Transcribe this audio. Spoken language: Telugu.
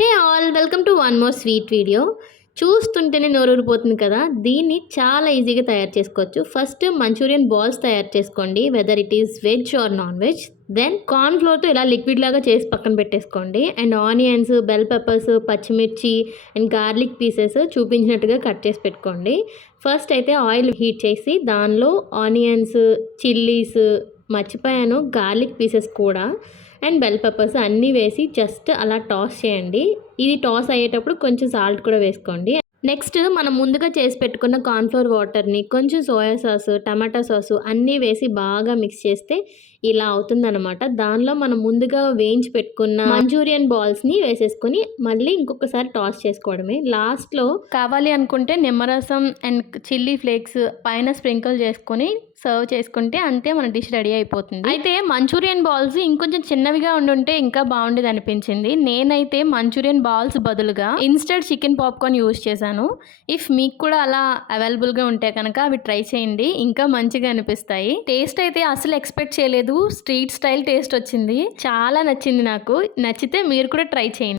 Hey all welcome to one more sweet video. చూస్తుంటేనే నోరూరిపోతుంది కదా. దీన్ని చాలా ఈజీగా తయారు చేసుకోవచ్చు. ఫస్ట్ మంచూరియన్ బాల్స్ తయారు చేసుకోండి, whether it is veg or non veg. Then corn ఫ్లోర్తో ఇలా లిక్విడ్ లాగా చేసి పక్కన పెట్టేసుకోండి. అండ్ ఆనియన్స్, బెల్ పెప్పర్స్, పచ్చిమిర్చి అండ్ గార్లిక్ పీసెస్ చూపించినట్టుగా కట్ చేసి పెట్టుకోండి. ఫస్ట్ అయితే ఆయిల్ హీట్ చేసి దానిలో ఆనియన్స్, చిల్లీస్, మర్చిపోయాను గార్లిక్ పీసెస్ కూడా, అండ్ బెల్ పెప్పర్స్ అన్నీ వేసి జస్ట్ అలా టాస్ చేయండి. ఇది టాస్ అయ్యేటప్పుడు కొంచెం సాల్ట్ కూడా వేసుకోండి. నెక్స్ట్ మనం ముందుగా చేసి పెట్టుకున్న కార్న్ఫ్లోర్ వాటర్ని, కొంచెం సోయా సాసు, టమాటా సాసు అన్నీ వేసి బాగా మిక్స్ చేస్తే ఇలా అవుతుందన్నమాట. దానిలో మనం ముందుగా వేయించి పెట్టుకున్న మంచూరియన్ బాల్స్ని వేసేసుకొని మళ్ళీ ఇంకొకసారి టాస్ చేసుకోవడమే. లాస్ట్లో కావాలి అనుకుంటే నిమ్మరసం అండ్ చిల్లీ ఫ్లేక్స్ పైన స్ప్రింకిల్ చేసుకొని సర్వ్ చేసుకుంటే అంతే, మన డిష్ రెడీ అయిపోతుంది. అయితే మంచూరియన్ బాల్స్ ఇంకొంచెం చిన్నవిగా ఉండుంటే ఇంకా బాగుండేది అనిపించింది. నేనైతే మంచూరియన్ బాల్స్ బదులుగా ఇన్స్టెంట్ చికెన్ పాప్కార్న్ యూజ్ చేశాను. ఇఫ్ మీకు కూడా అలా అవైలబుల్గా ఉంటే కనుక అవి ట్రై చేయండి, ఇంకా మంచిగా అనిపిస్తాయి. టేస్ట్ అయితే అసలు ఎక్స్పెక్ట్ చేయలేదు, స్ట్రీట్ స్టైల్ టేస్ట్ వచ్చింది. చాలా నచ్చింది నాకు. నచ్చితే మీరు కూడా ట్రై చేయండి.